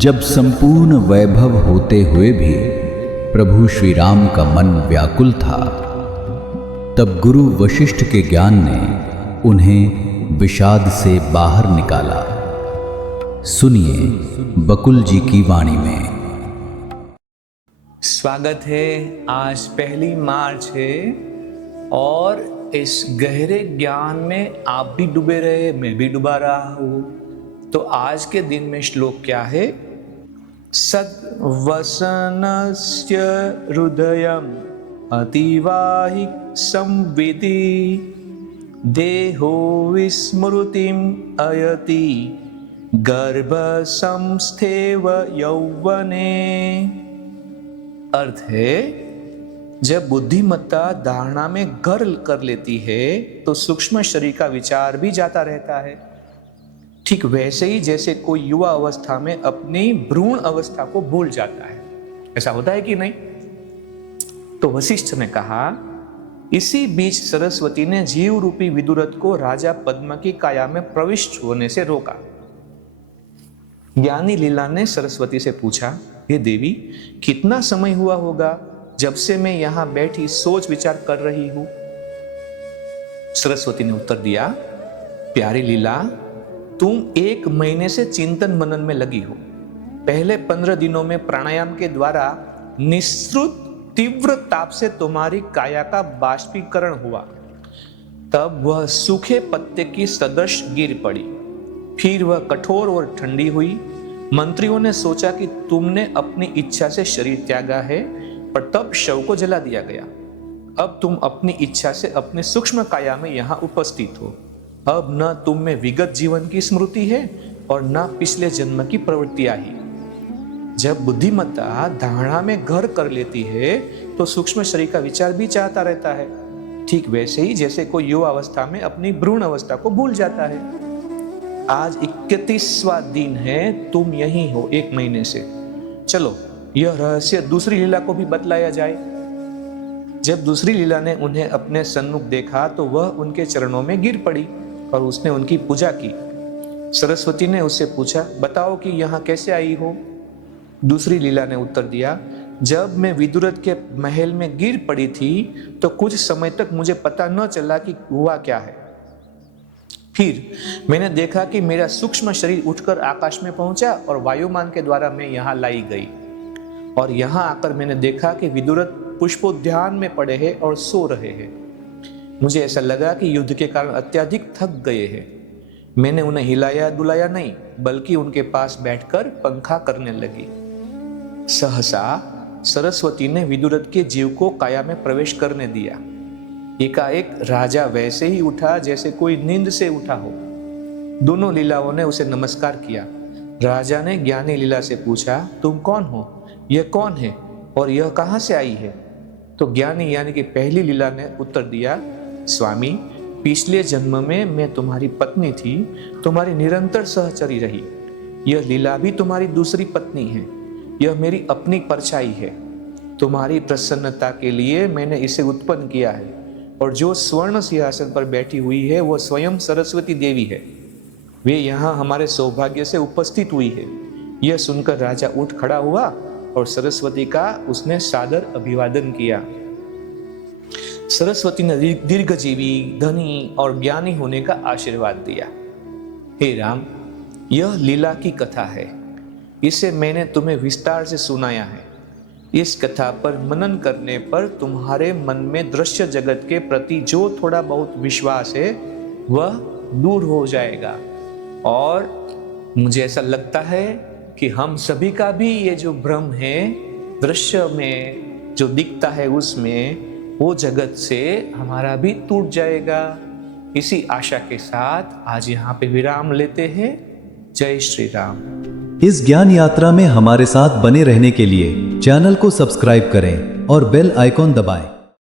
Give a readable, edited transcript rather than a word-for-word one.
जब संपूर्ण वैभव होते हुए भी प्रभु श्री राम का मन व्याकुल था, तब गुरु वशिष्ठ के ज्ञान ने उन्हें विषाद से बाहर निकाला। सुनिए बकुल जी की वाणी में। स्वागत है। आज 1 मार्च है और इस गहरे ज्ञान में आप भी डूबे रहे, मैं भी डूबा रहा हूँ। तो आज के दिन में श्लोक क्या है? सद्वसनस्य हृदयम् अतिवाहि संविति देहो विस्मृतिम् अयति गर्भ संस्थेव यौवने। अर्थ है, जब बुद्धिमत्ता धारणा में घर कर लेती है तो सूक्ष्म शरीर का विचार भी जाता रहता है। ठीक वैसे ही जैसे कोई युवा अवस्था में अपनी भ्रूण अवस्था को भूल जाता है। ऐसा होता है कि नहीं? तो वशिष्ठ ने कहा, इसी बीच सरस्वती ने जीव रूपी विदुरथ को राजा पद्म की काया में प्रविष्ट होने से रोका। ज्ञानी लीला ने सरस्वती से पूछा, हे देवी, कितना समय हुआ होगा जब से मैं यहां बैठी सोच विचार कर रही हूं? सरस्वती ने उत्तर दिया, प्यारी लीला, तुम 1 महीने से चिंतन मनन में लगी हो। पहले 15 दिनों में प्राणायाम के द्वारा निःसृत तीव्र ताप से तुम्हारी काया का बाष्पीकरण हुआ। तब वह सूखे पत्ते की सदृश गिर पड़ी। फिर वह कठोर और ठंडी हुई। मंत्रियों ने सोचा कि तुमने अपनी इच्छा से शरीर त्यागा है, पर तब शव को जला दिया गया। अब तुम अपनी इच्छा से अपने सूक्ष्म काया में यहां उपस्थित हो। अब न तुम में विगत जीवन की स्मृति है और न पिछले जन्म की प्रवृत्तियां ही। जब बुद्धिमत्ता धारणा में घर कर लेती है तो सूक्ष्म शरीर का विचार भी चाहता रहता है। ठीक वैसे ही जैसे कोई युवा अवस्था में अपनी भ्रूण अवस्था को भूल जाता है। आज 31वां दिन है, तुम यहीं हो 1 महीने से। चलो यह रहस्य दूसरी लीला को भी बतलाया जाए। जब दूसरी लीला ने उन्हें अपने सन्मुख देखा तो वह उनके चरणों में गिर पड़ी और उसने उनकी पूजा की। सरस्वती ने उससे पूछा, बताओ कि यहाँ कैसे आई हो? दूसरी लीला ने उत्तर दिया, जब मैं विदुरथ के महल में गिर पड़ी थी तो कुछ समय तक मुझे पता न चला कि हुआ क्या है। फिर मैंने देखा कि मेरा सूक्ष्म शरीर उठकर आकाश में पहुंचा और वायुमान के द्वारा मैं यहाँ लाई गई। और यहाँ आकर मैंने देखा कि विदुरथ पुष्पोद्यान में पड़े हैं और सो रहे हैं। मुझे ऐसा लगा कि युद्ध के कारण अत्यधिक थक गए हैं। मैंने उन्हें हिलाया डुलाया नहीं, बल्कि उनके पास बैठकर पंखा करने लगी। सहसा सरस्वती ने विदुरथ के जीव को काया में प्रवेश करने दिया। एकाएक राजा वैसे ही उठा जैसे कोई नींद से उठा हो। दोनों लीलाओं ने उसे नमस्कार किया। राजा ने ज्ञानी लीला से पूछा, तुम कौन हो? यह कौन है और यह कहां से आई है? तो ज्ञानी यानी कि पहली लीला ने उत्तर दिया, स्वामी, पिछले जन्म में मैं तुम्हारी पत्नी थी, तुम्हारी निरंतर सहचरी रही। यह लीला भी तुम्हारी दूसरी पत्नी है। यह मेरी अपनी परछाई है। तुम्हारी प्रसन्नता के लिए मैंने इसे उत्पन्न किया है। और जो स्वर्ण सिंहासन पर बैठी हुई है वो स्वयं सरस्वती देवी है। वे यहाँ हमारे सौभाग्य से उपस्थित हुई है। यह सुनकर राजा उठ खड़ा हुआ और सरस्वती का उसने सादर अभिवादन किया। सरस्वती ने दीर्घजीवी, धनी और ज्ञानी होने का आशीर्वाद दिया। हे राम, यह लीला की कथा है। इसे मैंने तुम्हें विस्तार से सुनाया है। इस कथा पर मनन करने पर तुम्हारे मन में दृश्य जगत के प्रति जो थोड़ा बहुत विश्वास है वह दूर हो जाएगा। और मुझे ऐसा लगता है कि हम सभी का भी ये जो भ्रम है, दृश्य में जो दिखता है उसमें, वो जगत से हमारा भी टूट जाएगा। इसी आशा के साथ आज यहाँ पे विराम लेते हैं। जय श्री राम। इस ज्ञान यात्रा में हमारे साथ बने रहने के लिए चैनल को सब्सक्राइब करें और बेल आइकॉन दबाएं।